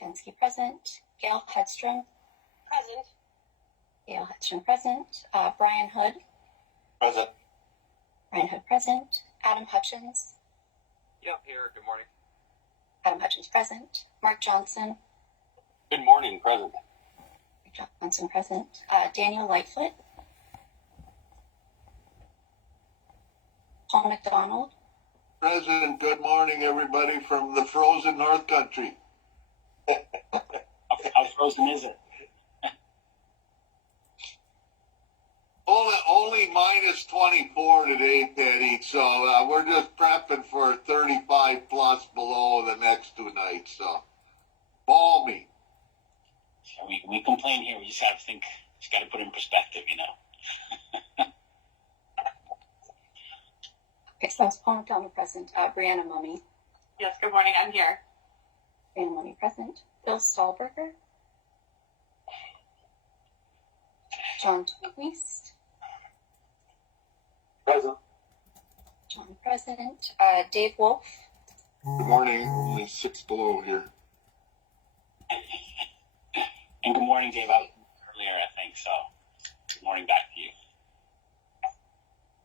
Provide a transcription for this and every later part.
Finsky present. Gail Hedstrom. Present. Gail Hedstrom present. Brian Hood. Present. Brian Hood present. Adam Hutchins. Yep, here. Good morning. Adam Hutchins present. Mark Johnson. Good morning. Present. Mark Johnson present. Daniel Lightfoot. Paul McDonald. President, good morning, everybody from the frozen North Country. How frozen is it? Only minus 24 today, Teddy, so we're just prepping for 35 plus below the next 2 nights, so balmy. So we complain here. We just have to think, just got to put it in perspective, you know. Okay, so that's Paul McDonald present. Brianna Mummy. Yes, good morning. I'm here. Brianna Mummy present. Bill Stahlberger. John Twist. Present. John present. Dave Wolf. Good morning, only 6 below here. And good morning, Dave. I was earlier, I think, so good morning back to you.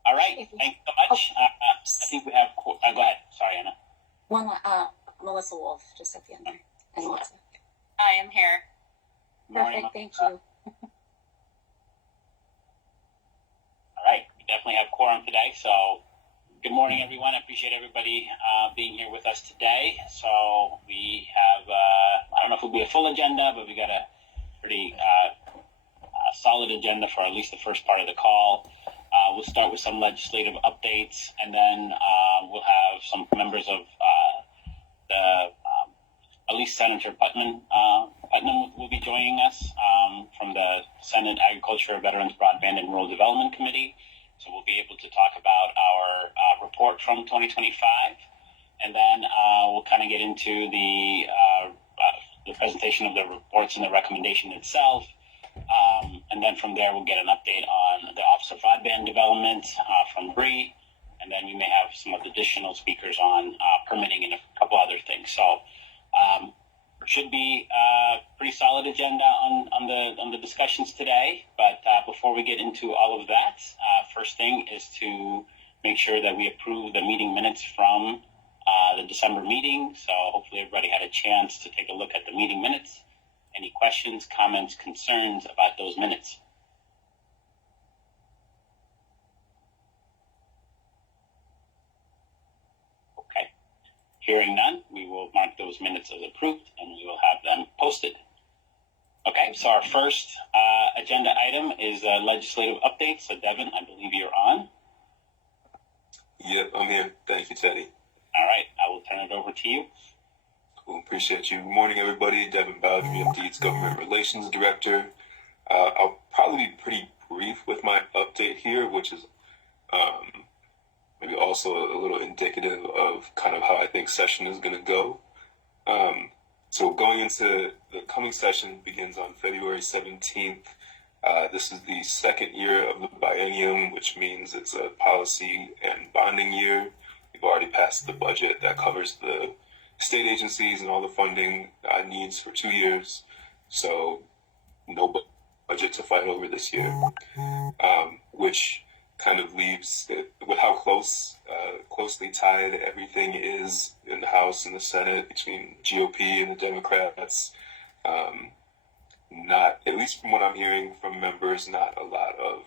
All right, thanks so much. I think we have, go ahead. Sorry, Anna. One, Melissa Wolf, just at the end there. And Melissa. I am here. Morning. Perfect, thank you. All right, we definitely have quorum today, so good morning, everyone. I appreciate everybody being here with us today. So we have, I don't know if it'll be a full agenda, but we got a pretty solid agenda for at least the first part of the call. We'll start with some legislative updates, and then we'll have some members of at least Senator Putnam will be joining us from the Senate Agriculture, Veterans, Broadband, and Rural Development Committee. So we'll be able to talk about our report from 2025, and then we'll kind of get into the presentation of the reports and the recommendation itself. And then from there, we'll get an update on the Office of Broadband Development from Bree, and then we may have some of the additional speakers on permitting and a couple other things. So should be a pretty solid agenda on the discussions today. But before we get into all of that, first thing is to make sure that we approve the meeting minutes from the December meeting. So hopefully everybody had a chance to take a look at the meeting minutes. Any questions, comments, concerns about those minutes? Okay. Hearing none, we will mark those minutes as approved, and we will have them posted. Okay, so our first agenda item is legislative updates. So Devin, I believe you're on. Yep, I'm here. Thank you, Teddy. All right, I will turn it over to you. Cool, appreciate you. Good morning, everybody. Devin Bowdry, Indeed's Government Relations Director. I'll probably be pretty brief with my update here, which is maybe also a little indicative of kind of how I think session is going to go. So going into the coming session begins on February 17th. This is the second year of the biennium, which means it's a policy and bonding year. We've already passed the budget that covers the state agencies and all the funding needs for 2 years. So no budget to fight over this year, which kind of leaves it, with how closely tied everything is in the House and the Senate between GOP and the Democrats. Not, at least from what I'm hearing from members, not a lot of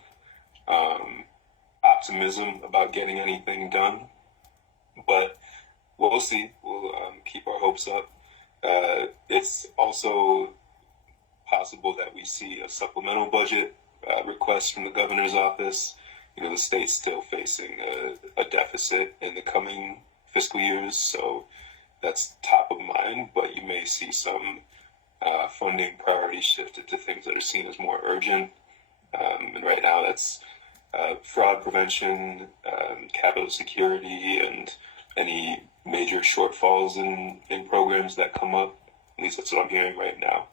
optimism about getting anything done. But we'll see. We'll keep our hopes up. It's also possible that we see a supplemental budget request from the governor's office. You know, the state's still facing a deficit in the coming fiscal years, so that's top of mind. But you may see some funding priorities shifted to things that are seen as more urgent. And right now that's fraud prevention, capital security, and any major shortfalls in programs that come up. At least that's what I'm hearing right now.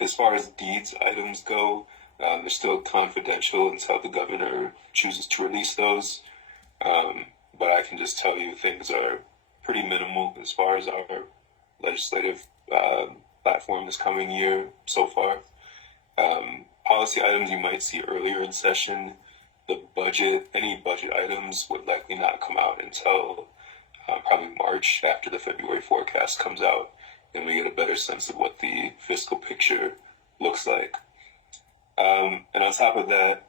As far as deeds items go, they're still confidential until the governor chooses to release those. But I can just tell you things are pretty minimal as far as our legislative platform this coming year so far. Policy items you might see earlier in session. Any budget items would likely not come out until probably March, after the February forecast comes out, and we get a better sense of what the fiscal picture looks like. And on top of that,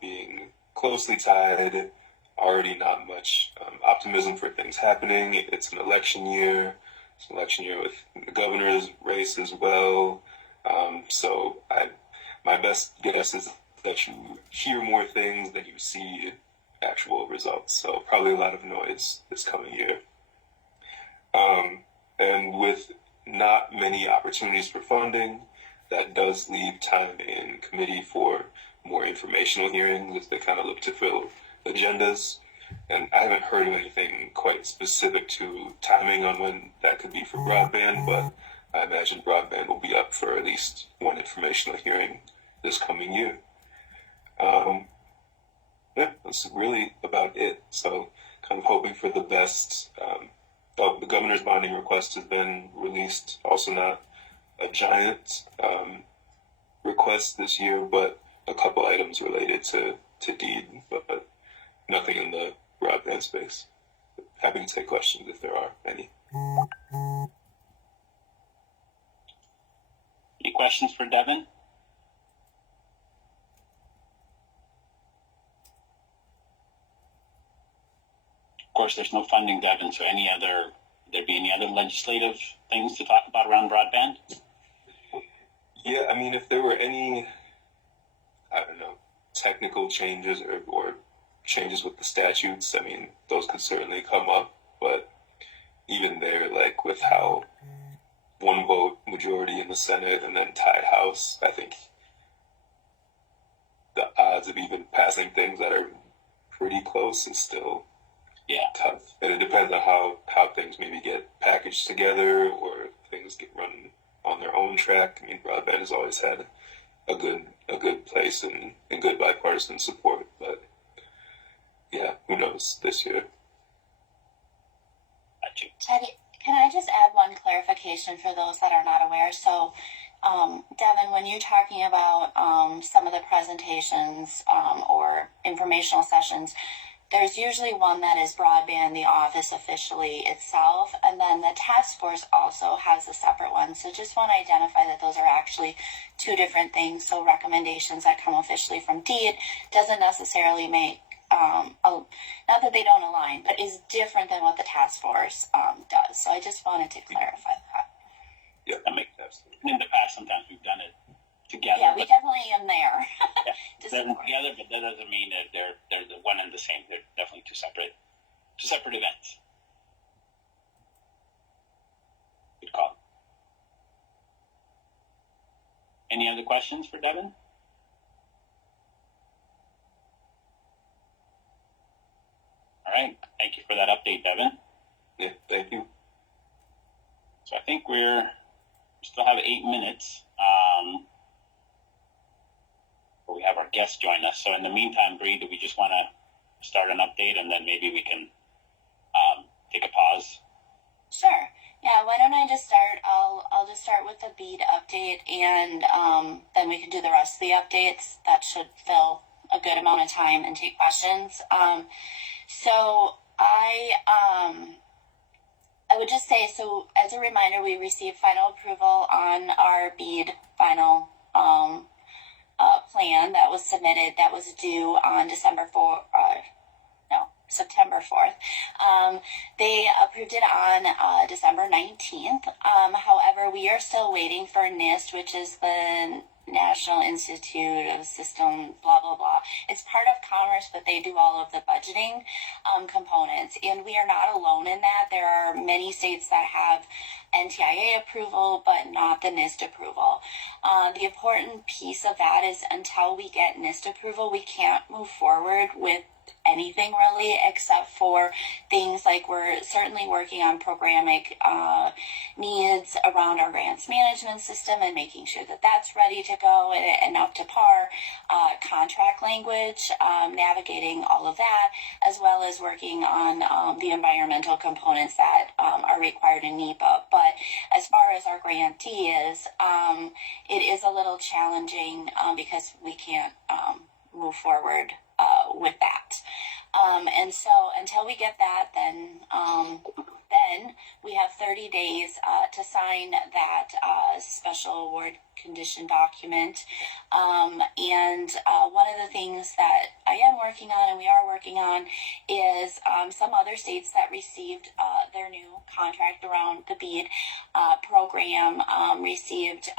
being closely tied, already not much optimism for things happening. It's an election year. It's an election year with the governor's race as well. So my best guess is that you hear more things than you see actual results. So probably a lot of noise this coming year. And with not many opportunities for funding, that does leave time in committee for more informational hearings as they kind of look to fill agendas. And I haven't heard of anything quite specific to timing on when that could be for broadband, but I imagine broadband will be up for at least one informational hearing this coming year. Yeah, that's really about it. So kind of hoping for the best. The governor's bonding request has been released. Also not a giant request this year, but a couple items related to deed, but nothing in the broadband space. Happy to take questions if there are any. Any questions for Devin? Of course, there's no funding, Devin, so there be any other legislative things to talk about around broadband? Yeah, I mean, if there were any, I don't know, technical changes or changes with the statutes, I mean, those could certainly come up, but even there, like with how one vote majority in the Senate and then tied House, I think the odds of even passing things that are pretty close is still tough. And it depends on how things maybe get packaged together or things get run on their own track. I mean, broadband has always had a good place and good bipartisan support, but yeah, who knows this year. Teddy, can I just add one clarification for those that are not aware? So, Devin, when you're talking about some of the presentations or informational sessions, there's usually one that is broadband, the office officially itself, and then the task force also has a separate one. So just want to identify that those are actually two different things. So recommendations that come officially from DEED doesn't necessarily make, not that they don't align, but is different than what the task force does. So I just wanted to clarify that. Yeah, that makes sense. In the past, sometimes we've done it together. Yeah, we definitely am there. They're together, but that doesn't mean that they're the one and the same. They're definitely two separate events. Good call. Any other questions for Devin? All right. Thank you for that update, Devin. Yeah, thank you. So I think we still have 8 minutes. We have our guests join us. So in the meantime, Bree, do we just want to start an update and then maybe we can take a pause? Sure. Yeah, why don't I just start? I'll just start with the BEAD update, and then we can do the rest of the updates. That should fill a good amount of time and take questions. So I would just say, so as a reminder, we received final approval on our BEAD final plan that was submitted, that was due on September 4th. They approved it on December 19th. However, we are still waiting for NIST, which is the National Institute of System, blah, blah, blah. It's part of Commerce, but they do all of the budgeting components. And we are not alone in that. There are many states that have NTIA approval, but not the NIST approval. The important piece of that is until we get NIST approval, we can't move forward with anything really, except for things like we're certainly working on programmatic needs around our grants management system and making sure that that's ready to go and up to par, contract language, navigating all of that, as well as working on the environmental components that are required in NEPA. But as far as our grantee is, it is a little challenging because we can't move forward with that. And so until we get that, then we have 30 days to sign that special award condition document. And one of the things that I am working on and we are working on is some other states that received their new contract around the BEAD program received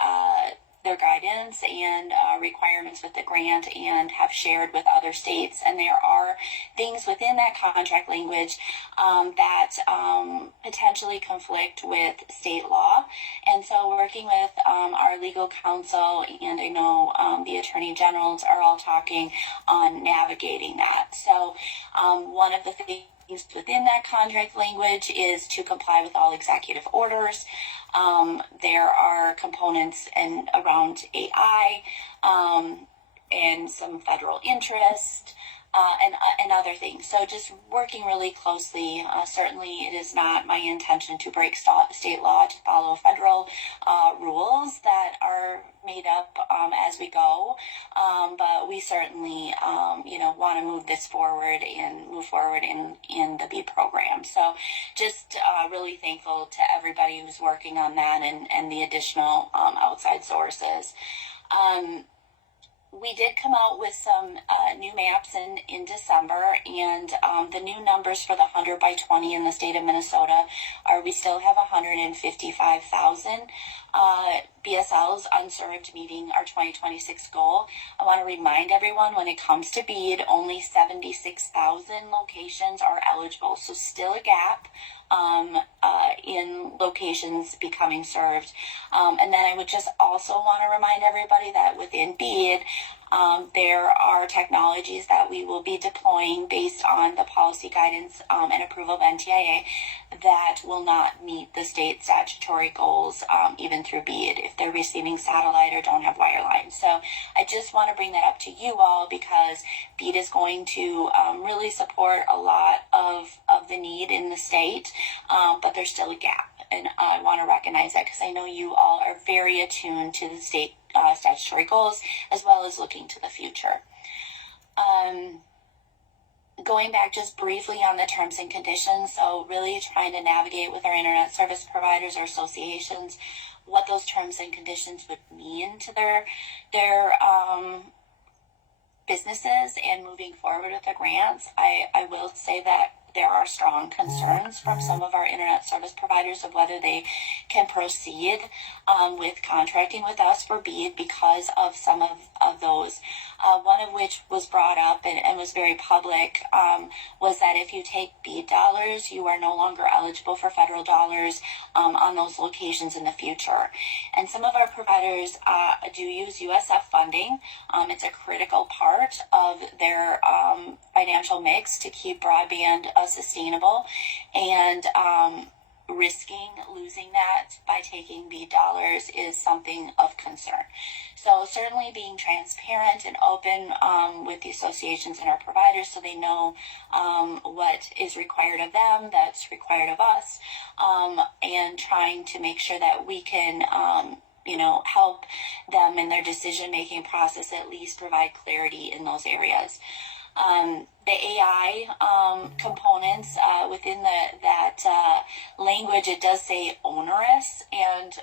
their guidance and requirements with the grant and have shared with other states. And there are things within that contract language that potentially conflict with state law. And so working with our legal counsel, and I know the attorney generals are all talking on navigating that. So one of the things within that contract language is to comply with all executive orders. There are components around AI and some federal interest and other things. So just working really closely. Certainly it is not my intention to break state law to follow federal rules that are made up as we go. But we certainly, want to move this forward and move forward in the BEAD program. So just really thankful to everybody who's working on that and the additional outside sources. We did come out with some new maps in December, and the new numbers for the 100 by 20 in the state of Minnesota are we still have 155,000 BSLs unserved, meeting our 2026 goal. I want to remind everyone, when it comes to BEAD, only 76,000 locations are eligible, so still a gap in locations becoming served. And then I would just also want to remind everybody that within BEAD, there are technologies that we will be deploying based on the policy guidance and approval of NTIA that will not meet the state statutory goals even through BEAD if they're receiving satellite or don't have wireline. So I just want to bring that up to you all because BEAD is going to really support a lot of the need in the state, but there's still a gap. And I want to recognize that because I know you all are very attuned to the state statutory goals as well as looking to the future. Going back just briefly on the terms and conditions, so really trying to navigate with our internet service providers or associations what those terms and conditions would mean to their businesses and moving forward with the grants. I will say that there are strong concerns from some of our internet service providers of whether they can proceed with contracting with us for BEAD because of some of those. One of which was brought up and was very public was that if you take BEAD dollars, you are no longer eligible for federal dollars on those locations in the future. And some of our providers do use USF funding. It's a critical part of their financial mix to keep broadband sustainable, and risking losing that by taking BEAD dollars is something of concern. So certainly being transparent and open with the associations and our providers so they know what is required of them, that's required of us, and trying to make sure that we can help them in their decision-making process, at least provide clarity in those areas. The AI components within that language, it does say onerous, and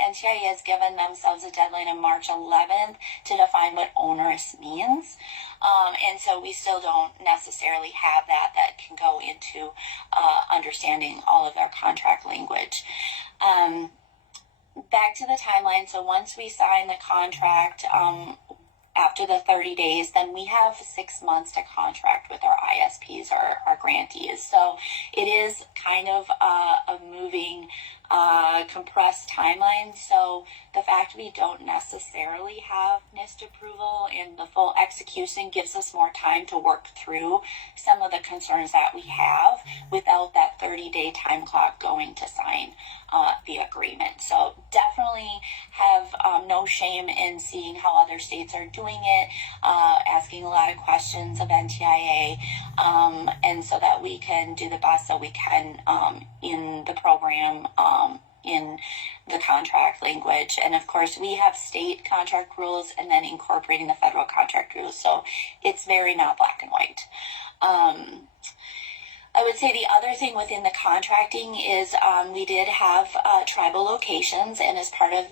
NTIA has given themselves a deadline of March 11th to define what onerous means. And so we still don't necessarily have that can go into understanding all of our contract language. Back to the timeline. So once we sign the contract, after the 30 days, then we have 6 months to contract with our ISPs or our grantees. So it is kind of a moving compressed timeline. So the fact we don't necessarily have NIST approval and the full execution gives us more time to work through some of the concerns that we have without that 30-day time clock going to sign the agreement. So definitely have no shame in seeing how other states are doing it, asking a lot of questions of NTIA, and so that we can do the best that we can in the program, in the contract language. And of course, we have state contract rules and then incorporating the federal contract rules. So it's very not black and white. I would say the other thing within the contracting is we did have tribal locations, and as part of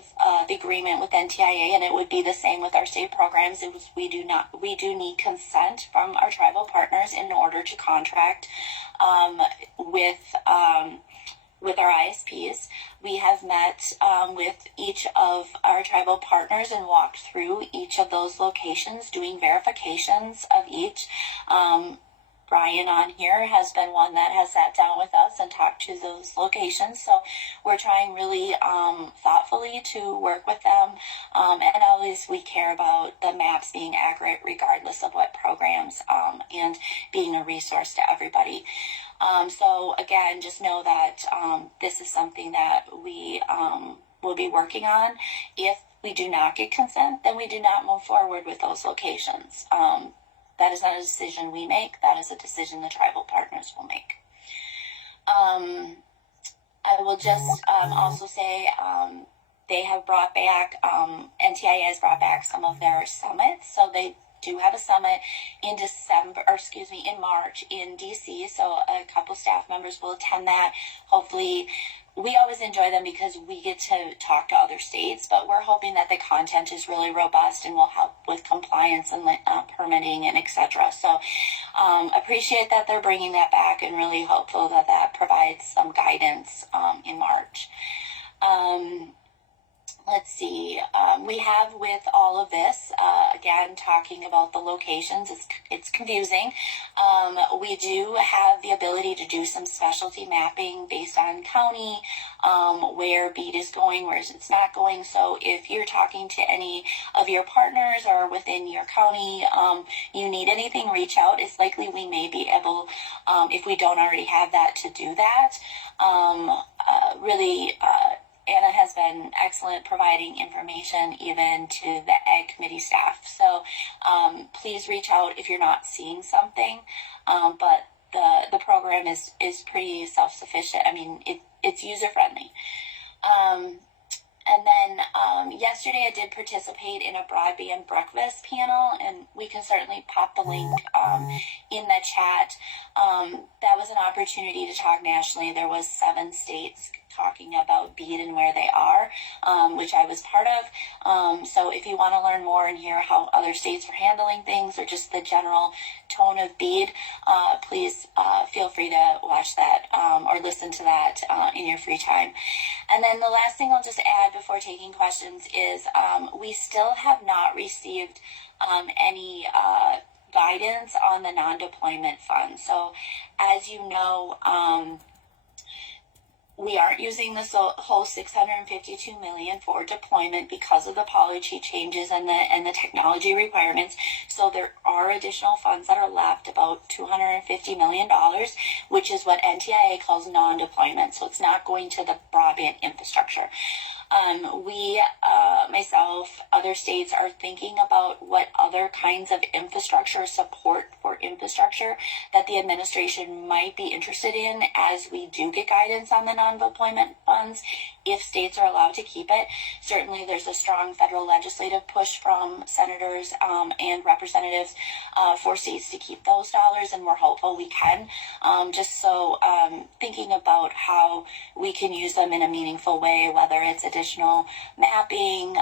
the agreement with NTIA, and it would be the same with our state programs, we do need consent from our tribal partners in order to contract with our ISPs. We have met with each of our tribal partners and walked through each of those locations, doing verifications of each. Brian on here has been one that has sat down with us and talked to those locations. So we're trying really thoughtfully to work with them. And always we care about the maps being accurate regardless of what programs, and being a resource to everybody. So again, just know that this is something that we will be working on. If we do not get consent, then we do not move forward with those locations. That is not a decision we make. That is a decision the tribal partners will make. I will just also say they have brought back, NTIA has brought back some of their summits. So they do have a summit in in March in DC. So a couple staff members will attend that. Hopefully, we always enjoy them because we get to talk to other states, but we're hoping that the content is really robust and will help with compliance and permitting and etc. So appreciate that they're bringing that back, and really hopeful that that provides some guidance in March. Let's see, we have with all of this, again, talking about the locations, it's confusing. We do have the ability to do some specialty mapping based on county, where BEAD is going, where it's not going. So if you're talking to any of your partners or within your county, you need anything, reach out. It's likely we may be able, if we don't already have that, to do that. Anna has been excellent providing information even to the Ag Committee staff. So please reach out if you're not seeing something. But the program is pretty self-sufficient. I mean, it's user-friendly. And then yesterday I did participate in a broadband breakfast panel, and we can certainly pop the link in the chat. That was an opportunity to talk nationally. There was 7 states talking about BEAD and where they are, which I was part of. So if you want to learn more and hear how other states are handling things, or just the general tone of BEAD, please feel free to watch that or listen to that in your free time. And then the last thing I'll just add before taking questions is we still have not received any guidance on the non-deployment fund. So as you know, we aren't using the whole $652 million for deployment because of the policy changes and the technology requirements. So there are additional funds that are left, about $250 million, which is what NTIA calls non-deployment. So it's not going to the broadband infrastructure. We, myself, other states are thinking about what other kinds of infrastructure support for infrastructure that the administration might be interested in as we do get guidance on the non-deployment funds, if states are allowed to keep it. Certainly there's a strong federal legislative push from senators and representatives for states to keep those dollars, and we're hopeful we can. Thinking about how we can use them in a meaningful way, whether it's additional mapping,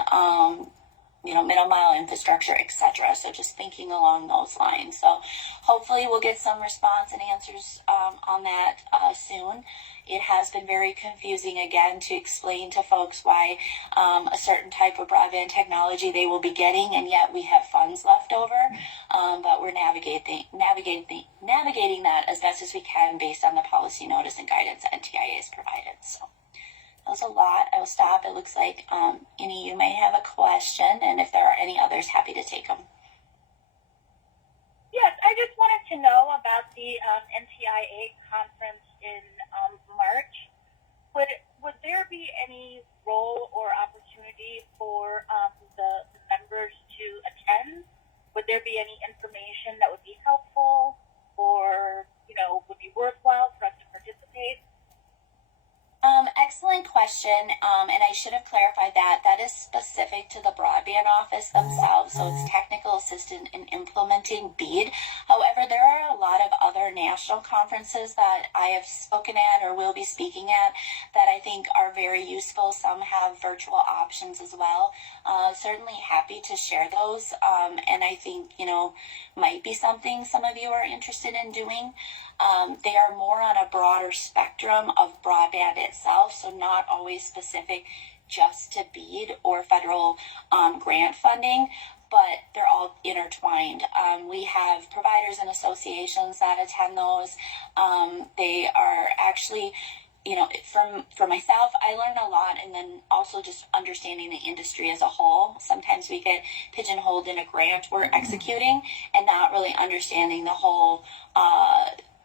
middle mile infrastructure, etc. So just thinking along those lines. So hopefully we'll get some response and answers on that soon. It has been very confusing, again, to explain to folks why a certain type of broadband technology they will be getting, and yet we have funds left over. But we're navigating that as best as we can based on the policy notice and guidance that NTIA has provided. So That was a lot. I will stop. It looks like any you may have a question, and if there are any others, happy to take them. Yes, I just wanted to know about the NTIA conference in March. Would there be any role or opportunity for the members to attend? Would there be any information that would be helpful or, would be worthwhile for us to participate? Excellent question, and I should have clarified that. That is specific to the broadband office themselves, so it's technical assistant in implementing BEAD. However, there are a lot of other national conferences that I have spoken at or will be speaking at that I think are very useful. Some have virtual options as well. Certainly happy to share those, and I think, might be something some of you are interested in doing. They are more on a broader spectrum of broadband itself, so not always specific just to BEAD or federal grant funding, but they're all intertwined. We have providers and associations that attend those. They are actually, for myself, I learn a lot, and then also just understanding the industry as a whole. Sometimes we get pigeonholed in a grant we're executing and not really understanding the whole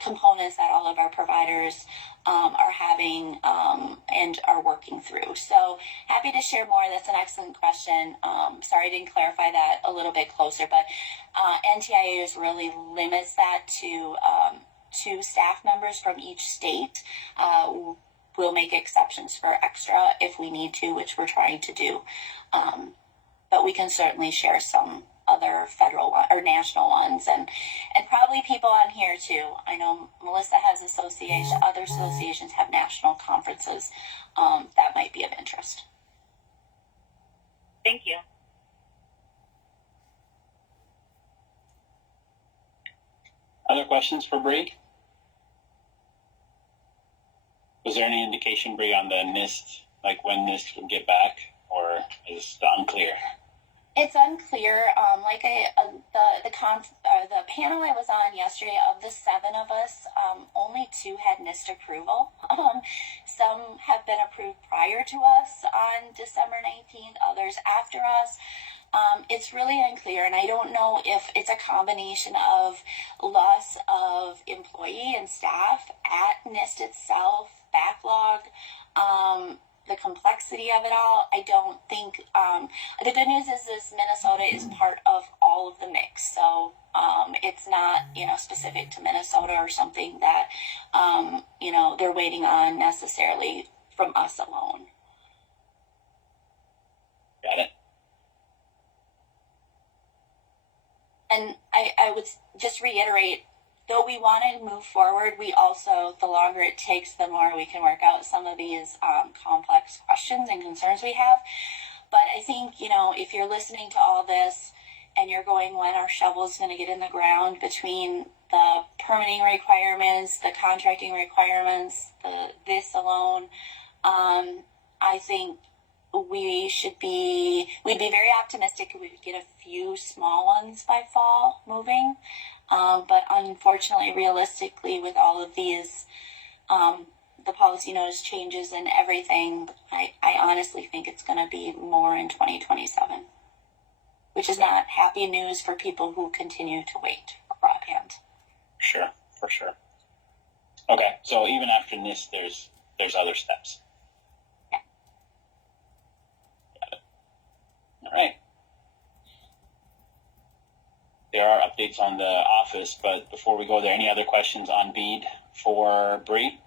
components that all of our providers are having and are working through. So happy to share more. That's an excellent question. Sorry I didn't clarify that a little bit closer, but NTIA really limits that to staff members from each state. We'll make exceptions for extra if we need to, which we're trying to do. But we can certainly share some other federal or national ones, and probably people on here too. I know Melissa has other associations have national conferences that might be of interest. Thank you. Other questions for Bree? Was there any indication, Bree, on the NIST, like when NIST would get back, or is it unclear? It's unclear. The panel I was on yesterday, of the 7 of us, only 2 had NIST approval. Some have been approved prior to us on December 19th, others after us. It's really unclear, and I don't know if it's a combination of loss of employee and staff at NIST itself, backlog, the complexity of it all. I don't think, the good news is Minnesota is part of all of the mix. So, it's not, specific to Minnesota or something that, they're waiting on necessarily from us alone. Got it. And I would just reiterate, though we want to move forward, we also, the longer it takes, the more we can work out some of these complex questions and concerns we have. But I think, if you're listening to all this and you're going, when our shovel's going to get in the ground, between the permitting requirements, the contracting requirements, this alone, I think we'd be very optimistic if we could get a few small ones by fall moving. But unfortunately, realistically, with all of these, the policy notice changes and everything, I honestly think it's going to be more in 2027, which is not happy news for people who continue to wait for broadband. Sure, for sure. Okay, so even after this, there's other steps. Yeah. Got it. All right. There are updates on the office, but before we go there, any other questions on BEAD for Bree?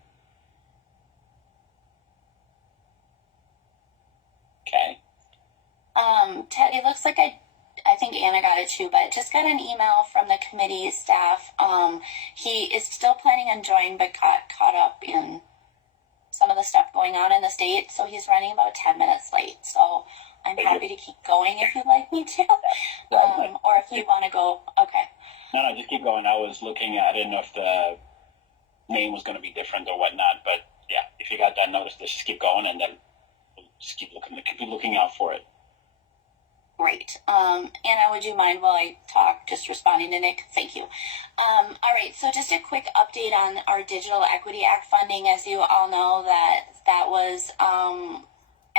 Okay. Ted, it looks like I think Anna got it too, but just got an email from the committee staff. He is still planning on joining, but got caught up in some of the stuff going on in the state, so he's running about 10 minutes late. So I'm happy to keep going if you'd like me to, or if you want to go. Okay. No, just keep going. I was looking at it, I didn't know if the name was going to be different or whatnot, but yeah, if you got that notice, just keep going, and then we'll just keep looking out for it. Great. Anna, would you mind while I talk, just responding to Nick? Thank you. All right, so just a quick update on our Digital Equity Act funding. As you all know, that that was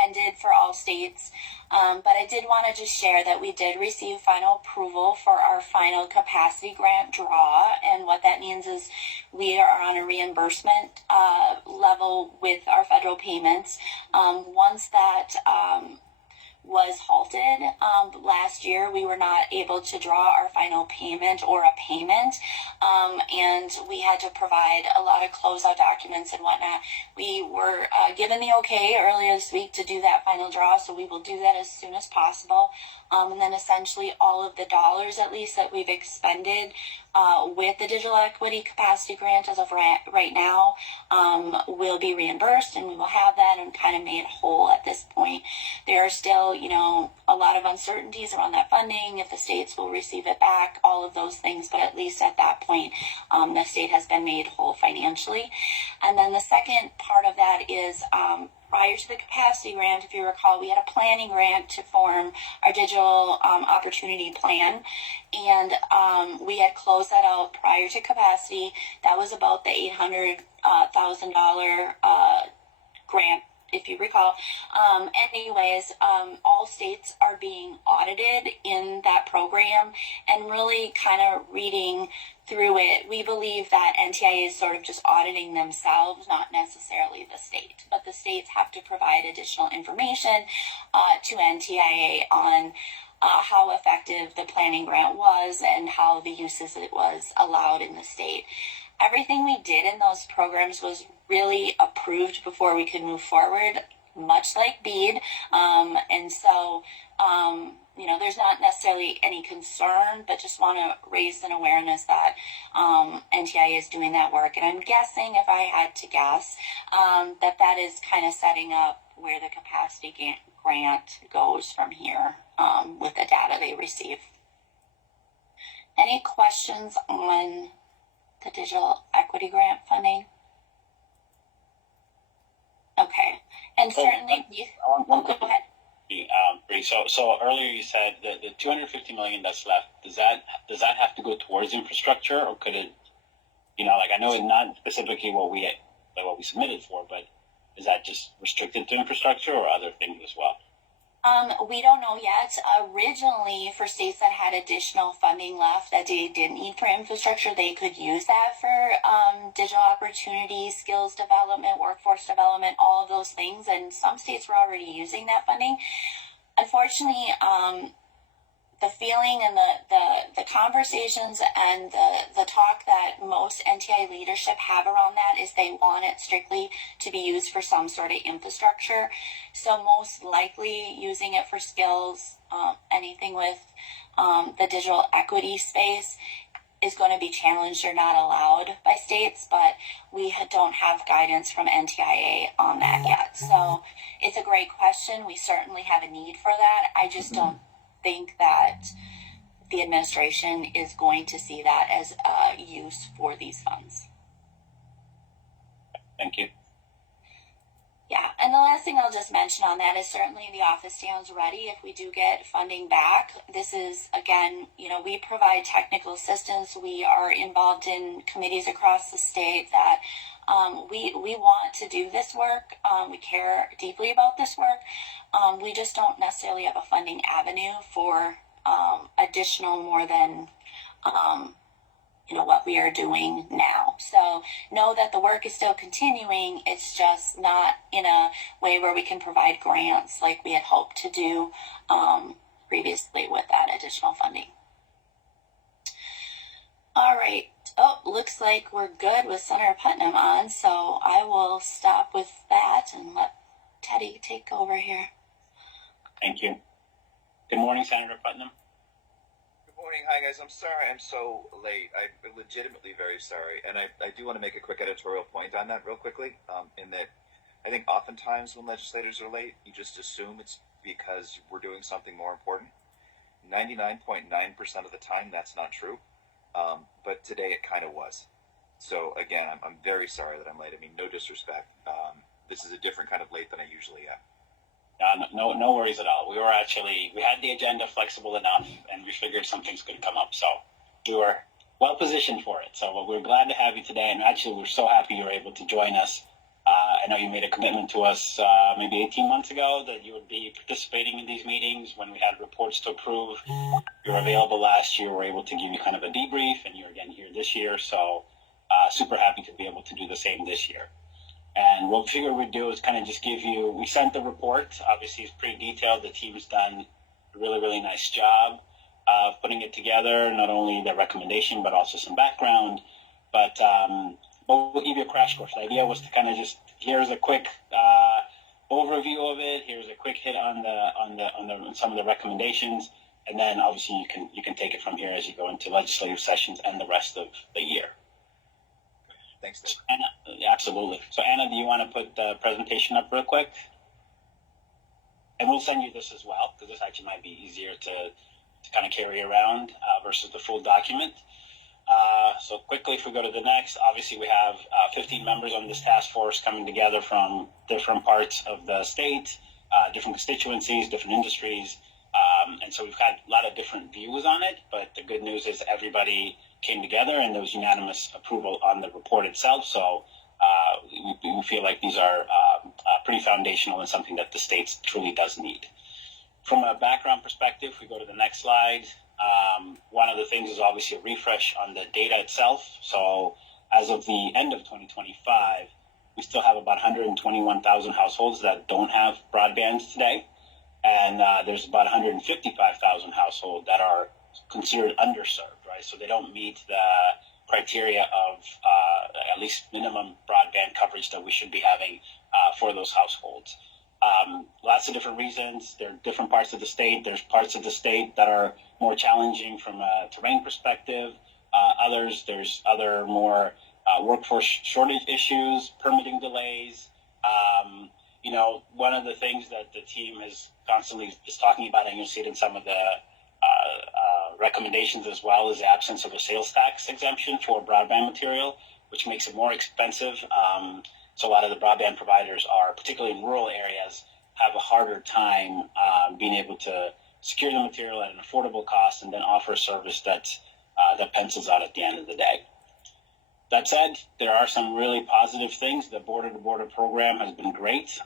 ended for all states. But I did want to just share that we did receive final approval for our final capacity grant draw. And what that means is we are on a reimbursement level with our federal payments. Once that was halted last year, we were not able to draw our final payment or a payment, and we had to provide a lot of closeout documents and whatnot. We were given the okay earlier this week to do that final draw, so we will do that as soon as possible. And then essentially all of the dollars, at least, that we've expended with the digital equity capacity grant as of right now will be reimbursed, and we will have that and kind of made whole at this point. There are still, a lot of uncertainties around that funding, if the states will receive it back, all of those things, but at least at that point, the state has been made whole financially. And then the second part of that is prior to the capacity grant, if you recall, we had a planning grant to form our digital opportunity plan, and we had closed that out prior to capacity. That was about the $800,000 grant, if you recall. Anyways, all states are being audited in that program, and really kind of reading through it, we believe that NTIA is sort of just auditing themselves, not necessarily the state. But the states have to provide additional information to NTIA on how effective the planning grant was and how the uses it was allowed in the state. Everything we did in those programs was really approved before we could move forward, much like BEAD. And so, there's not necessarily any concern, but just want to raise an awareness that NTIA is doing that work. And I'm guessing, if I had to guess, that is kind of setting up where the capacity grant goes from here with the data they receive. Any questions on the digital equity grant funding? Okay, and certainly, go ahead. So earlier you said that the $250 million that's left, does that have to go towards infrastructure, or could it, I know it's not specifically what we submitted for, but is that just restricted to infrastructure or other things as well? We don't know yet. Originally, for states that had additional funding left that they didn't need for infrastructure, they could use that for digital opportunities, skills development, workforce development, all of those things. And some states were already using that funding. Unfortunately, the feeling and the conversations and the talk that most NTI leadership have around that is they want it strictly to be used for some sort of infrastructure. So most likely using it for skills, anything with the digital equity space is going to be challenged or not allowed by states, but we don't have guidance from NTIA on that yet. So it's a great question. We certainly have a need for that. I just don't think that the administration is going to see that as use for these funds. Thank you. Yeah, and the last thing I'll just mention on that is certainly the office stands ready if we do get funding back. This is, again, we provide technical assistance. We are involved in committees across the state that we want to do this work. We care deeply about this work. We just don't necessarily have a funding avenue for additional more than what we are doing now. So know that the work is still continuing. It's just not in a way where we can provide grants like we had hoped to do previously with that additional funding. All right. Oh, looks like we're good with Senator Putnam on, so I will stop with that and let Teddy take over here. Thank you. Good morning, Senator Putnam. Good morning. Hi, guys. I'm sorry I'm so late. I'm legitimately very sorry. And I do want to make a quick editorial point on that real quickly, in that I think oftentimes when legislators are late, you just assume it's because we're doing something more important. 99.9% of the time, that's not true. But today it kind of was. So again, I'm very sorry that I'm late. I mean, no disrespect. This is a different kind of late than I usually am. No worries at all. We had the agenda flexible enough, and we figured some things could come up. So we were well positioned for it. So we're glad to have you today. And actually, we're so happy you were able to join us I know you made a commitment to us maybe 18 months ago that you would be participating in these meetings when we had reports to approve. You were available last year. We were able to give you kind of a debrief, and you're again here this year. So super happy to be able to do the same this year. And what we figured we'd do is kind of just give you, we sent the report. Obviously, it's pretty detailed. The team's done a really, really nice job of putting it together, not only the recommendation, but also some background. But we'll give you a crash course. The idea was to kind of just, here's a quick overview of it. Here's a quick hit on some of the recommendations. And then obviously you can take it from here as you go into legislative sessions and the rest of the year. Thanks. So Anna, absolutely. So Anna, do you want to put the presentation up real quick? And we'll send you this as well, because this actually might be easier to kind of carry around versus the full document. So quickly, if we go to the next, obviously we have 15 members on this task force coming together from different parts of the state, different constituencies, different industries. And so we've had a lot of different views on it, but the good news is everybody came together and there was unanimous approval on the report itself. So we feel like these are pretty foundational and something that the state truly does need. From a background perspective, we go to the next slide. One of the things is obviously a refresh on the data itself. So as of the end of 2025, we still have about 121,000 households that don't have broadband today. And there's about 155,000 households that are considered underserved, right? So they don't meet the criteria of at least minimum broadband coverage that we should be having for those households. Lots of different reasons. There are different parts of the state. There's parts of the state that are more challenging from a terrain perspective. There's other more workforce shortage issues, permitting delays. One of the things that the team is constantly is talking about, and you'll see it in some of the recommendations as well, is the absence of a sales tax exemption for broadband material, which makes it more expensive. So a lot of the broadband providers are, particularly in rural areas, have a harder time being able to secure the material at an affordable cost and then offer a service that pencils out at the end of the day. That said, there are some really positive things. The border-to-border program has been great,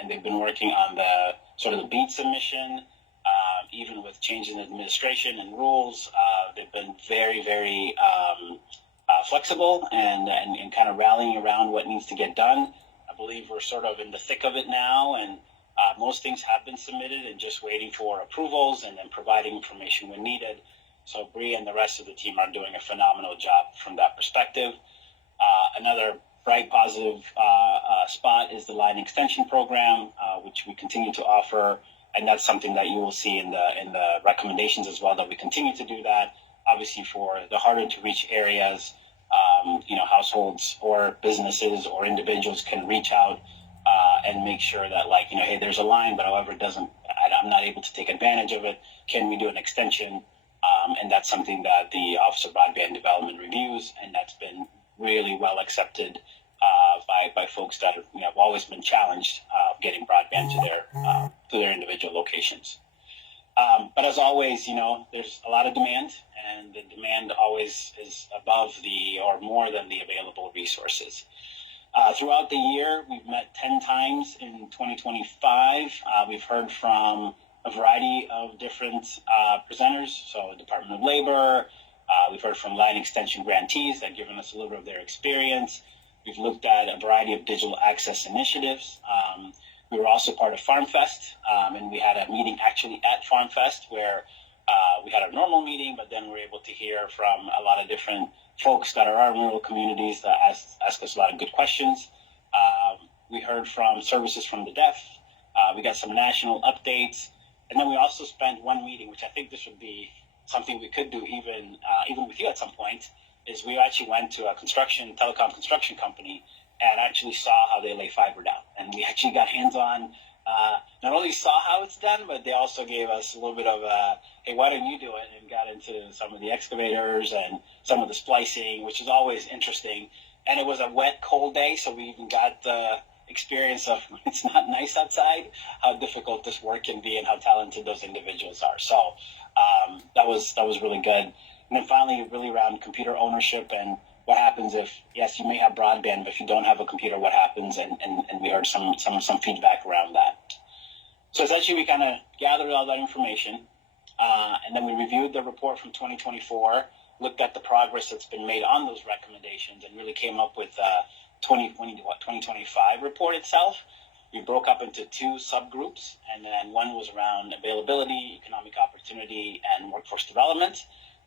and they've been working on the sort of the BEAD submission. Even with changes in administration and rules, they've been very, very flexible and kind of rallying around what needs to get done. I believe we're sort of in the thick of it now, and most things have been submitted and just waiting for approvals and then providing information when needed. So Bree and the rest of the team are doing a phenomenal job from that perspective. Another bright positive spot is the line extension program, which we continue to offer, and that's something that you will see in the recommendations as well, that we continue to do that. Obviously, for the harder to reach areas, households or businesses or individuals can reach out and make sure that, hey, there's a line, but however I'm not able to take advantage of it. Can we do an extension? And that's something that the Office of Broadband Development reviews, and that's been really well accepted by folks that have always been challenged getting broadband to their individual locations. But as always, there's a lot of demand, and the demand always is above or more than the available resources. Throughout the year, we've met 10 times in 2025. We've heard from a variety of different presenters, so Department of Labor. We've heard from line extension grantees that have given us a little bit of their experience. We've looked at a variety of digital access initiatives. We were also part of FarmFest, and we had a meeting actually at FarmFest where we had our normal meeting, but then we were able to hear from a lot of different folks that are in rural communities that ask us a lot of good questions. We heard from services from the deaf. We got some national updates. And then we also spent one meeting, which I think this would be something we could do even with you at some point, is we actually went to a telecom construction company and actually saw how they lay fiber down. And we actually got hands-on, not only saw how it's done, but they also gave us a little bit of hey, why don't you do it? And got into some of the excavators and some of the splicing, which is always interesting. And it was a wet, cold day, so we even got the experience of when it's not nice outside, how difficult this work can be and how talented those individuals are. So that was really good. And then finally, really around computer ownership and what happens if, yes, you may have broadband, but if you don't have a computer, what happens? And we heard some feedback around that. So essentially, we kind of gathered all that information, and then we reviewed the report from 2024, looked at the progress that's been made on those recommendations, and really came up with 2025 report itself. We broke up into two subgroups, and then one was around availability, economic opportunity, and workforce development.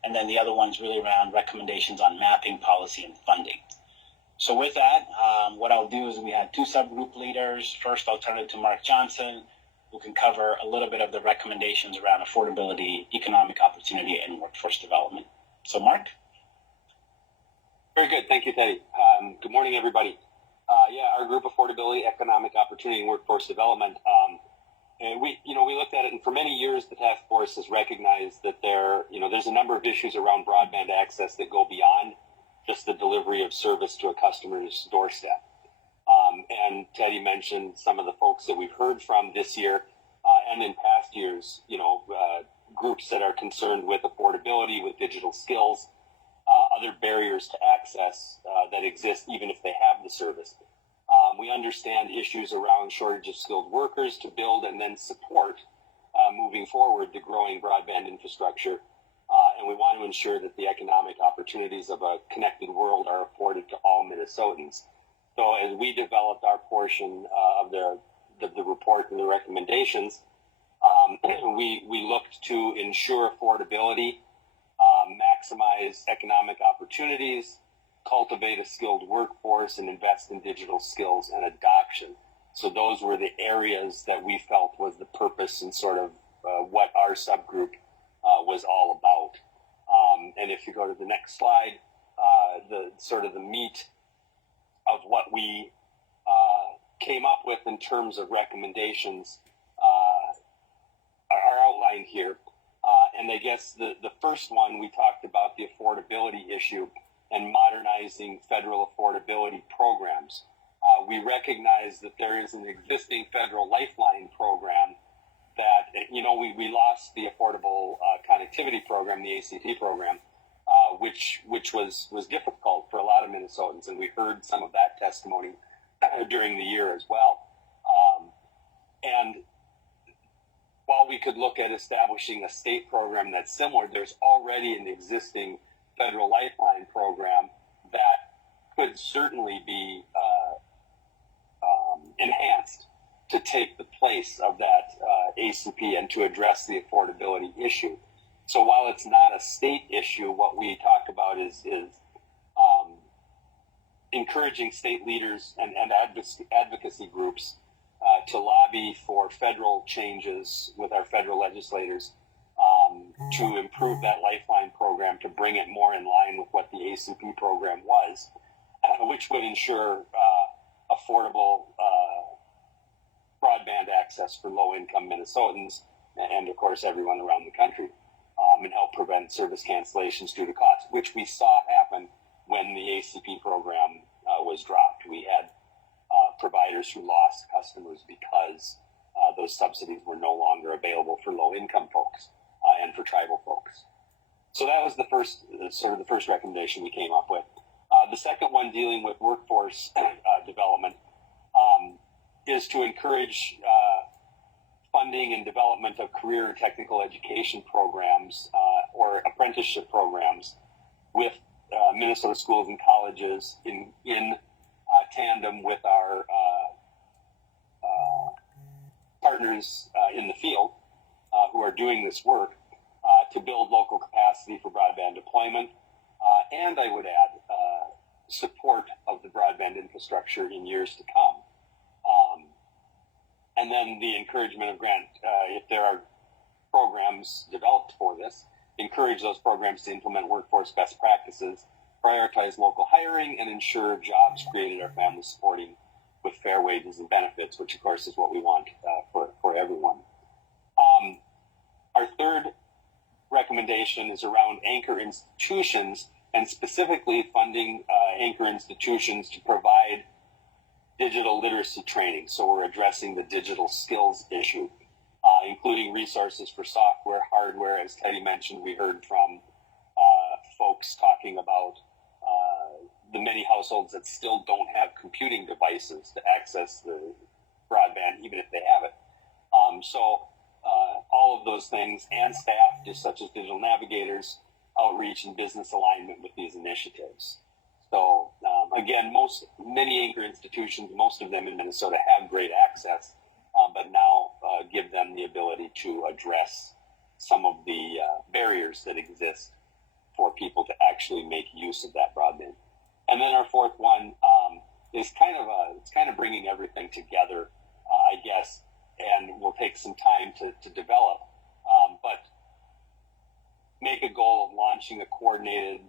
And then the other one's really around recommendations on mapping, policy, and funding. So with that, what I'll do is we had two subgroup leaders. First, I'll turn it to Mark Johnson, who can cover a little bit of the recommendations around affordability, economic opportunity, and workforce development. So Mark? Very good. Thank you, Teddy. Good morning, everybody. Our group, Affordability, Economic Opportunity, and Workforce Development, and we looked at it, and for many years, the task force has recognized that there's a number of issues around broadband access that go beyond just the delivery of service to a customer's doorstep. And Teddy mentioned some of the folks that we've heard from this year and in past years, groups that are concerned with affordability, with digital skills, other barriers to access that exist even if they have the service. We understand issues around shortage of skilled workers to build and then support moving forward the growing broadband infrastructure. And we want to ensure that the economic opportunities of a connected world are afforded to all Minnesotans. So as we developed our portion of the report and the recommendations, we looked to ensure affordability, maximize economic opportunities, cultivate a skilled workforce, and invest in digital skills and adoption. So those were the areas that we felt was the purpose and sort of what our subgroup was all about. And if you go to the next slide, the meat of what we came up with in terms of recommendations are outlined here. And I guess the first one, we talked about the affordability issue and modernizing federal affordability programs. We recognize that there is an existing federal lifeline program that, we lost the Affordable Connectivity Program, the ACP program, which was difficult for a lot of Minnesotans, and we heard some of that testimony during the year as well. And while we could look at establishing a state program that's similar, there's already an existing federal lifeline program that could certainly be enhanced to take the place of that ACP and to address the affordability issue. So while it's not a state issue, what we talk about is encouraging state leaders and advocacy groups to lobby for federal changes with our federal legislators to improve that lifeline program, to bring it more in line with what the ACP program was, which would ensure affordable broadband access for low-income Minnesotans and, of course, everyone around the country, and help prevent service cancellations due to cost, which we saw happen when the ACP program was dropped. We had providers who lost customers because those subsidies were no longer available for low-income folks and for tribal folks. So that was the first recommendation we came up with. The second one, dealing with workforce development, is to encourage funding and development of career and technical education programs or apprenticeship programs with Minnesota schools and colleges in tandem with our partners in the field who are doing this work to build local capacity for broadband deployment, and I would add support of the broadband infrastructure in years to come. And then the encouragement of grant, if there are programs developed for this, encourage those programs to implement workforce best practices, prioritize local hiring, and ensure jobs created are family supporting with fair wages and benefits, which of course is what we want for everyone. Our third recommendation is around anchor institutions, and specifically funding anchor institutions to provide digital literacy training. So we're addressing the digital skills issue, including resources for software, hardware. As Teddy mentioned, we heard from folks talking about the many households that still don't have computing devices to access the broadband, even if they have it. All of those things, and staff, just such as digital navigators, outreach, and business alignment with these initiatives. So again, many anchor institutions, most of them in Minnesota, have great access, but now give them the ability to address some of the barriers that exist for people to actually make use of that broadband. And then our fourth one is kind of bringing everything together, I guess, and will take some time to develop, but make a goal of launching a coordinated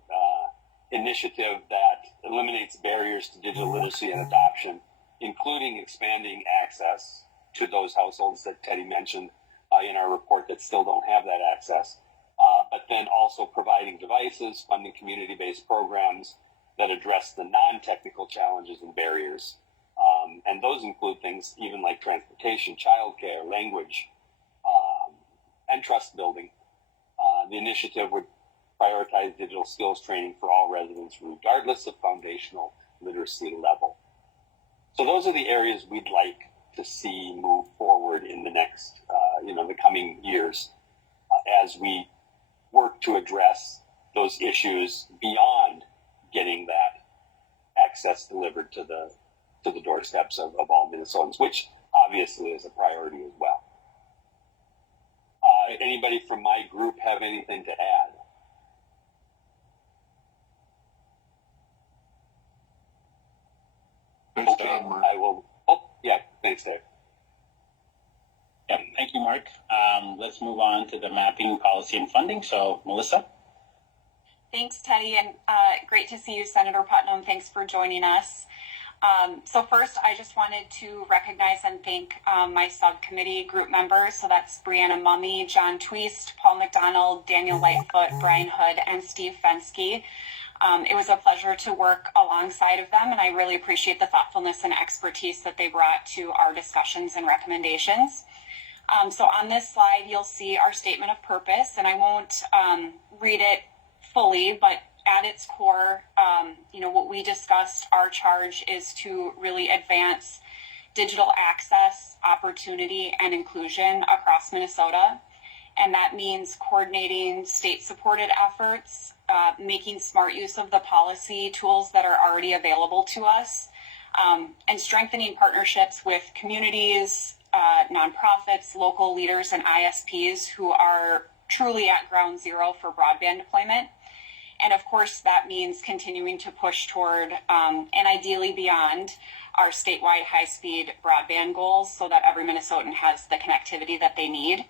initiative that eliminates barriers to digital literacy and adoption, including expanding access to those households that Teddy mentioned in our report that still don't have that access, but then also providing devices, funding community-based programs that address the non-technical challenges and barriers. And those include things even like transportation, childcare, language, and trust building. The initiative would prioritize digital skills training for all residents, regardless of foundational literacy level. So those are the areas we'd like to see move forward in the next, the coming years, as we work to address those issues beyond getting that access delivered to the doorsteps of all Minnesotans, which obviously is a priority as well. Anybody from my group have anything to add? Okay, I will. Oh, yeah, thanks, Dave. Yeah, thank you, Mark. Let's move on to the mapping, policy, and funding. So, Melissa? Thanks, Teddy, and great to see you, Senator Putnam. Thanks for joining us. So first, I just wanted to recognize and thank my subcommittee group members. So that's Brianna Mummy, John Tweest, Paul McDonald, Daniel Lightfoot, Brian Hood, and Steve Fensky. It was a pleasure to work alongside of them, and I really appreciate the thoughtfulness and expertise that they brought to our discussions and recommendations. So on this slide, you'll see our statement of purpose, and I won't read it fully, but at its core, what we discussed, our charge is to really advance digital access, opportunity, and inclusion across Minnesota. And that means coordinating state-supported efforts, making smart use of the policy tools that are already available to us, and strengthening partnerships with communities, nonprofits, local leaders, and ISPs who are truly at ground zero for broadband deployment. And of course, that means continuing to push toward, and ideally beyond, our statewide high-speed broadband goals so that every Minnesotan has the connectivity that they need.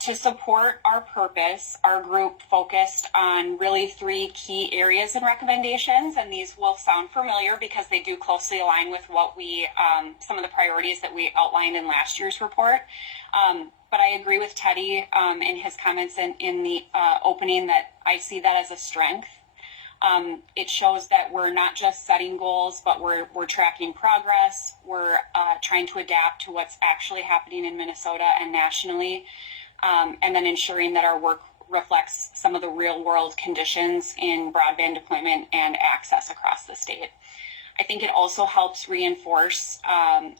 To support our purpose, our group focused on really 3 key areas and recommendations, and these will sound familiar because they do closely align with what we, some of the priorities that we outlined in last year's report. But I agree with Teddy in his comments in the opening that I see that as a strength. It shows that we're not just setting goals, but we're tracking progress. We're trying to adapt to what's actually happening in Minnesota and nationally, and then ensuring that our work reflects some of the real world conditions in broadband deployment and access across the state. I think it also helps reinforce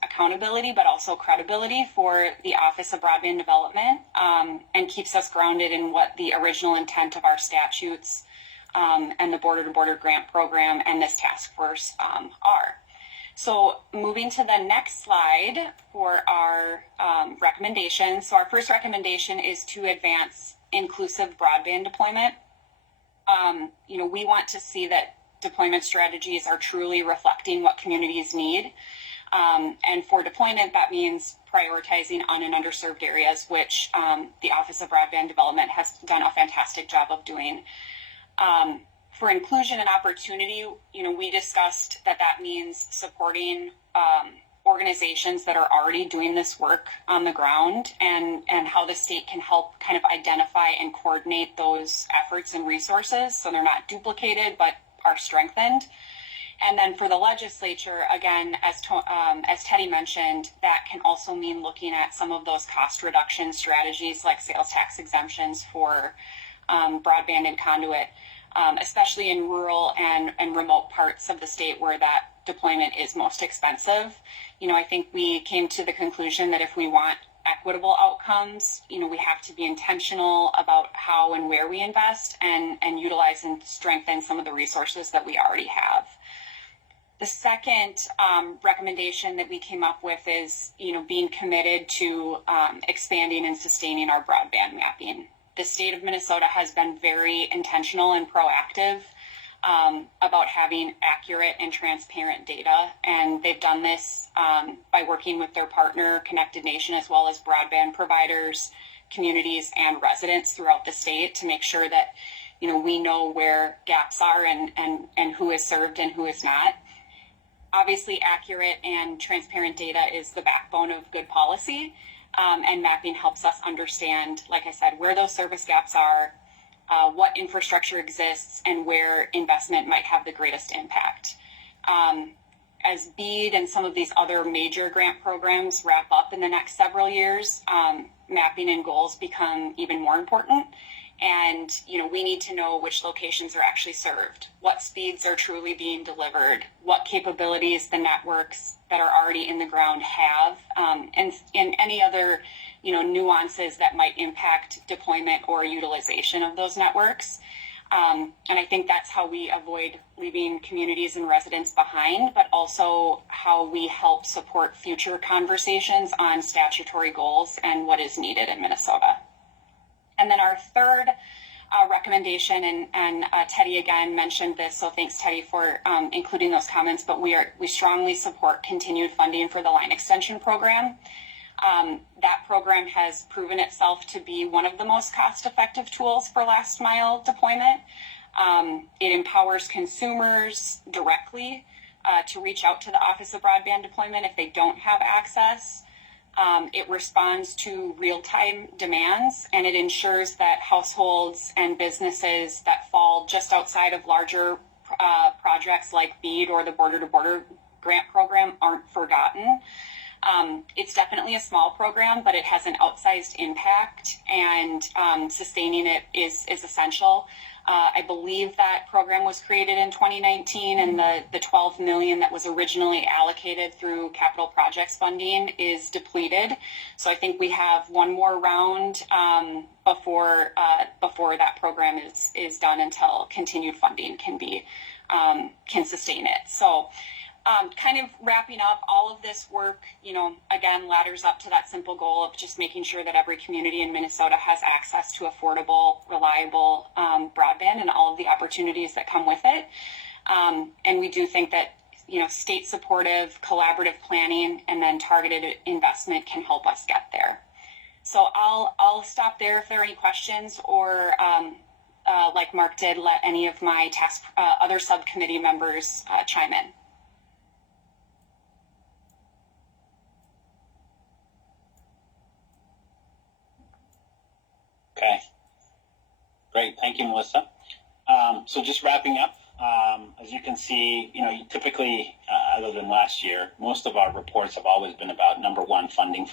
accountability, but also credibility for the Office of Broadband Development, and keeps us grounded in what the original intent of our statutes and the border-to-border grant program and this task force are. So moving to the next slide for our recommendations. So our first recommendation is to advance inclusive broadband deployment. We want to see that deployment strategies are truly reflecting what communities need. And for deployment, that means prioritizing on and underserved areas, which the Office of Broadband Development has done a fantastic job of doing. For inclusion and opportunity, we discussed that means supporting organizations that are already doing this work on the ground, and how the state can help kind of identify and coordinate those efforts and resources so they're not duplicated but are strengthened. And then for the legislature, again, as Teddy mentioned, that can also mean looking at some of those cost reduction strategies like sales tax exemptions for broadband and conduit. especially in rural and remote parts of the state where that deployment is most expensive. I think we came to the conclusion that if we want equitable outcomes, we have to be intentional about how and where we invest and utilize and strengthen some of the resources that we already have. The second recommendation that we came up with is, being committed to expanding and sustaining our broadband mapping. The state of Minnesota has been very intentional and proactive about having accurate and transparent data, and they've done this by working with their partner, Connected Nation, as well as broadband providers, communities, and residents throughout the state to make sure that we know where gaps are and who is served and who is not. Obviously, accurate and transparent data is the backbone of good policy, and mapping helps us understand, like I said, where those service gaps are, what infrastructure exists, and where investment might have the greatest impact. As BEAD and some of these other major grant programs wrap up in the next several years, mapping and goals become even more important. And, we need to know which locations are actually served, what speeds are truly being delivered, what capabilities the networks that are already in the ground have, and any other, nuances that might impact deployment or utilization of those networks. And I think that's how we avoid leaving communities and residents behind, but also how we help support future conversations on statutory goals and what is needed in Minnesota. And then our third recommendation, and Teddy again mentioned this, so thanks Teddy for including those comments, but we strongly support continued funding for the line extension program. That program has proven itself to be one of the most cost-effective tools for last mile deployment. It empowers consumers directly to reach out to the Office of Broadband Deployment if they don't have access. It responds to real-time demands, and it ensures that households and businesses that fall just outside of larger projects like BEAD or the border-to-border grant program aren't forgotten. It's definitely a small program, but it has an outsized impact, and sustaining it is essential. I believe that program was created in 2019, and the $12 million that was originally allocated through capital projects funding is depleted. So I think we have one more round before that program is done until continued funding can sustain it. So kind of wrapping up, all of this work, again, ladders up to that simple goal of just making sure that every community in Minnesota has access to affordable, reliable broadband and all of the opportunities that come with it. And we do think that, state supportive, collaborative planning, and then targeted investment can help us get there. So I'll stop there if there are any questions, or like Mark did, let any of my other subcommittee members chime in. Okay, great. Thank you, Melissa. So just wrapping up, as you can see, typically, other than last year, most of our reports have always been about, number one, funding.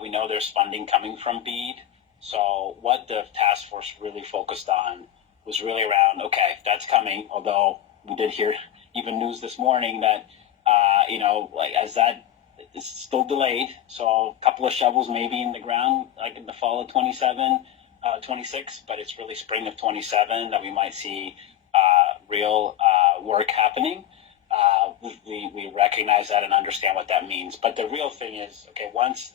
We know there's funding coming from BEAD. So what the task force really focused on was really around, okay, that's coming, although we did hear even news this morning that, as that is still delayed. So a couple of shovels maybe in the ground, like in the fall of 26, but it's really spring of 27 that we might see real work happening. We recognize that and understand what that means. But the real thing is, okay, once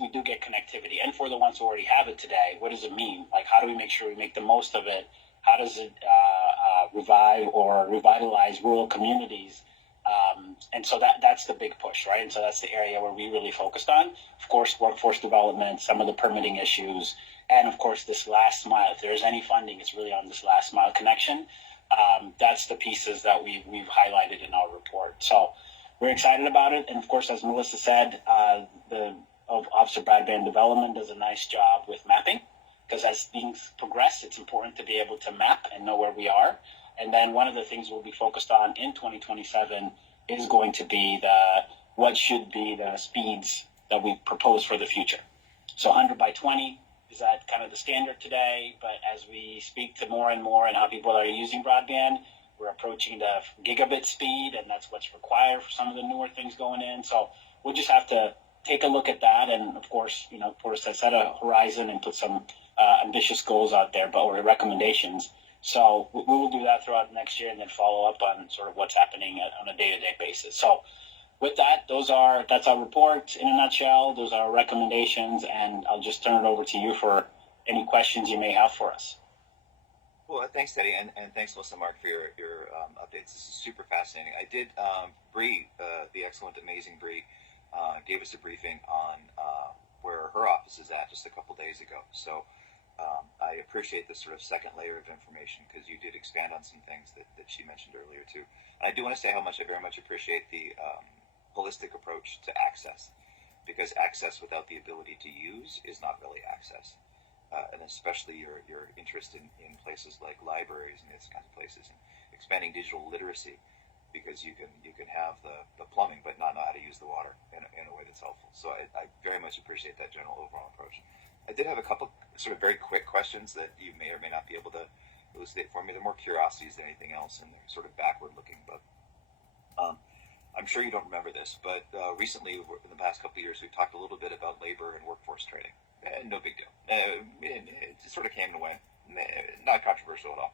we do get connectivity, and for the ones who already have it today, what does it mean? Like, how do we make sure we make the most of it? How does it revive or revitalize rural communities? And so that's the big push, right? And so that's the area where we really focused on. Of course, workforce development, some of the permitting issues, and of course, this last mile. If there's any funding, it's really on this last mile connection. That's the pieces that we've highlighted in our report. So we're excited about it. And of course, as Melissa said, the Office of Broadband Development does a nice job with mapping, because as things progress, it's important to be able to map and know where we are. And then one of the things we'll be focused on in 2027 is going to be what should be the speeds that we propose for the future. So 100 by 20, is that kind of the standard today, but as we speak to more and more and how people are using broadband, we're approaching the gigabit speed, and that's what's required for some of the newer things going in. So we'll just have to take a look at that, and of course, set a horizon and put some ambitious goals out there, or recommendations. So we will do that throughout next year, and then follow up on sort of what's happening on a day-to-day basis. So with that, that's our report in a nutshell. Those are our recommendations, and I'll just turn it over to you for any questions you may have for us. Well, thanks, Teddy, and thanks, Melissa, Mark, for your updates. This is super fascinating. I did, Bree, the excellent, amazing Bree, gave us a briefing on where her office is at just a couple days ago. So I appreciate this sort of second layer of information, because you did expand on some things that she mentioned earlier, too. And I do want to say how much I very much appreciate the holistic approach to access, because access without the ability to use is not really access. And especially your interest in places like libraries and these kinds of places, and expanding digital literacy, because you can have the plumbing but not know how to use the water in a way that's helpful. So I very much appreciate that general overall approach. I did have a couple sort of very quick questions that you may or may not be able to elucidate for me. They're more curiosities than anything else, and they're sort of backward looking, but I'm sure you don't remember this, but recently, in the past couple of years, we've talked a little bit about labor and workforce training. No big deal. It sort of came and went. Not controversial at all.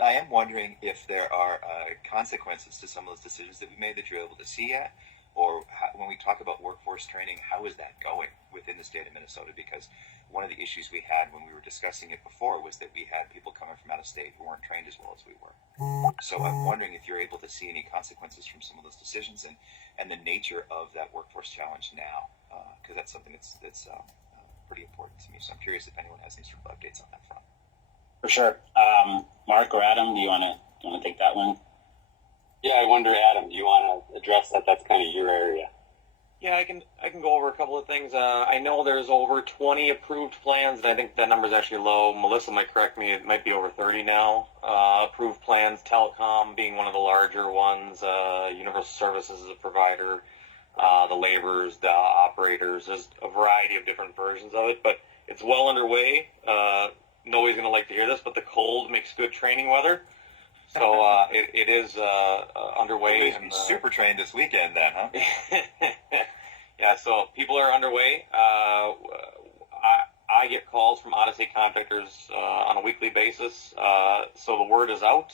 I am wondering if there are consequences to some of those decisions that we made that you're able to see yet, or when we talk about workforce training, how is that going within the state of Minnesota? Because one of the issues we had when we were discussing it before was that we had people coming from out of state who weren't trained as well as we were. So I'm wondering if you're able to see any consequences from some of those decisions and the nature of that workforce challenge now, because that's something that's pretty important to me. So I'm curious if anyone has any sort of updates on that front. For sure. Mark or Adam, do you want to take that one? Yeah, I wonder, Adam, do you want to address that? That's kind of your area. Yeah, I can go over a couple of things. I know there's over 20 approved plans, and I think that number is actually low. Melissa might correct me; it might be over 30 now. Approved plans, telecom being one of the larger ones. Universal Services is a provider. The laborers, the operators. There's a variety of different versions of it, but it's well underway. Nobody's going to like to hear this, but the cold makes good training weather. So it is underway. And super trained this weekend then, huh? Yeah, so people are underway. I get calls from out-of-state contractors on a weekly basis. So the word is out,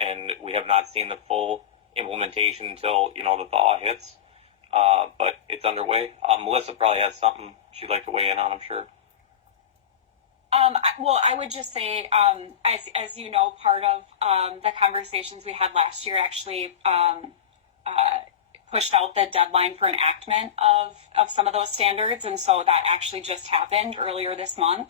and we have not seen the full implementation until, the thaw hits. But it's underway. Melissa probably has something she'd like to weigh in on, I'm sure. Well, I would just say, as you know, part of the conversations we had last year actually pushed out the deadline for enactment of some of those standards, and so that actually just happened earlier this month.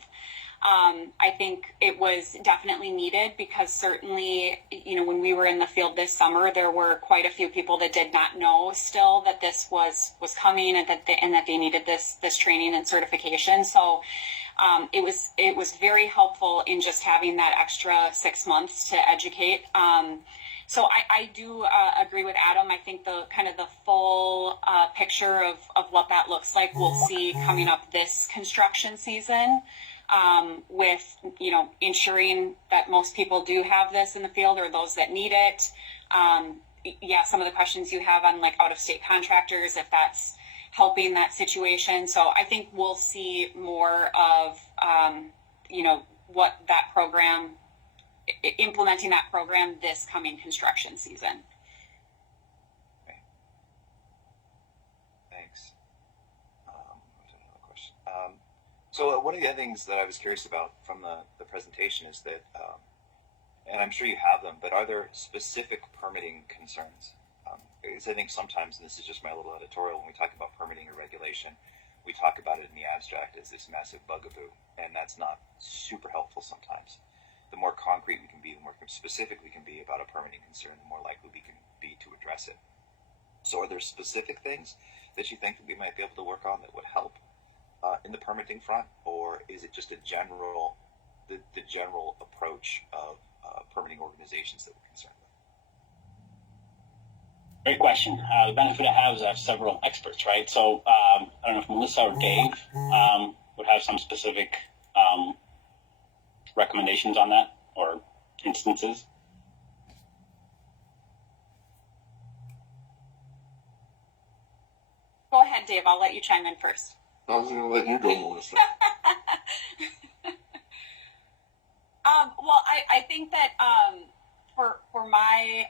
I think it was definitely needed, because certainly, when we were in the field this summer, there were quite a few people that did not know still that this was coming, and that they needed this training and certification. So it was very helpful in just having that extra 6 months to educate. So I do agree with Adam. I think the full picture of what that looks like we'll see coming up this construction season, with ensuring that most people do have this in the field, or those that need it. Some of the questions you have on out-of-state contractors, if that's helping that situation. So I think we'll see more of, what that program, implementing that program this coming construction season. Okay. Thanks. Another question. So one of the other things that I was curious about from the presentation is that, and I'm sure you have them, but are there specific permitting concerns? Because I think sometimes, and this is just my little editorial, when we talk about permitting or regulation, we talk about it in the abstract as this massive bugaboo, and that's not super helpful sometimes. The more concrete we can be, the more specific we can be about a permitting concern, the more likely we can be to address it. So are there specific things that you think that we might be able to work on that would help in the permitting front, or is it just the general approach of permitting organizations that we're concerned with? Great question. The benefit I have is I have several experts, right? So I don't know if Melissa or Dave would have some specific recommendations on that or instances? Go ahead, Dave. I'll let you chime in first. I was going to let you go, Melissa. Well, I think that for my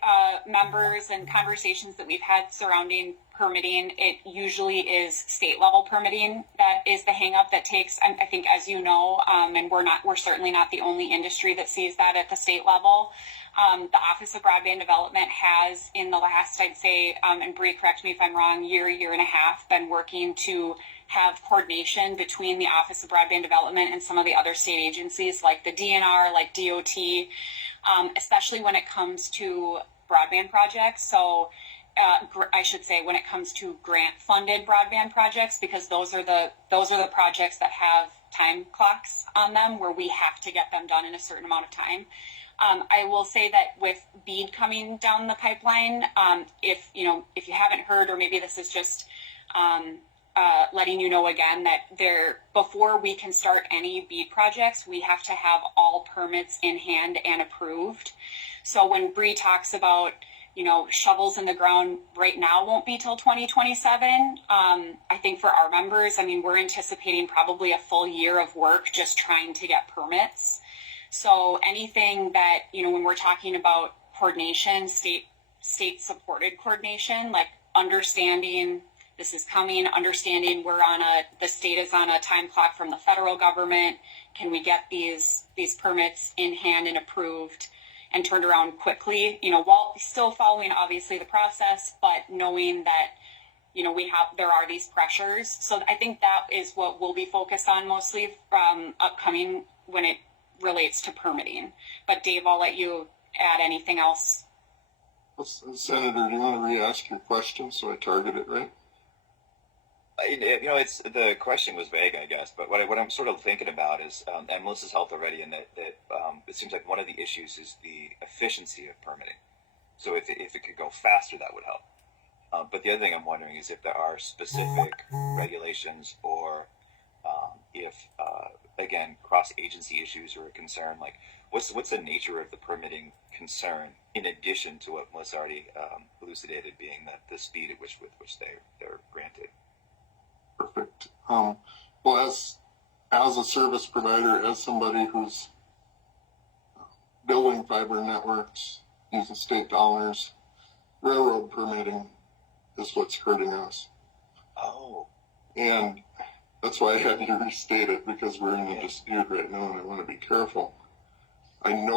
members and conversations that we've had surrounding permitting, it usually is state level permitting that is the hang up that takes, I think, as you know, and we're certainly not the only industry that sees that at the state level. The Office of Broadband Development has, in the last, I'd say, and Bree, correct me if I'm wrong, year and a half, been working to have coordination between the Office of Broadband Development and some of the other state agencies like the DNR, like DOT, especially when it comes to broadband projects. So I should say when it comes to grant-funded broadband projects, because those are the projects that have time clocks on them where we have to get them done in a certain amount of time. I will say that with BEAD coming down the pipeline, if you haven't heard, or maybe this is just letting you know again, that before we can start any BEAD projects, we have to have all permits in hand and approved. So when Bree talks about shovels in the ground right now won't be till 2027. I think for our members, we're anticipating probably a full year of work just trying to get permits. So anything that, when we're talking about coordination, state supported coordination, like understanding this is coming, understanding the state is on a time clock from the federal government. Can we get these permits in hand and approved and turned around quickly, while still following obviously the process, but knowing that, there are these pressures. So I think that is what we'll be focused on mostly upcoming when it relates to permitting. But Dave, I'll let you add anything else. Senator, do you want to re-ask your question so I target it right? It's the question was vague, I guess, but what I'm sort of thinking about is, and Melissa's helped already in that it seems like one of the issues is the efficiency of permitting. So if it could go faster, that would help. But the other thing I'm wondering is if there are specific regulations or if, again, cross-agency issues are a concern. Like, what's the nature of the permitting concern in addition to what Melissa already elucidated, being the speed at which they're granted? Perfect. Well, as a service provider, as somebody who's building fiber networks using state dollars, railroad permitting is what's hurting us. Oh. And that's why I had to restate it, because we're in a dispute right now and I want to be careful. I know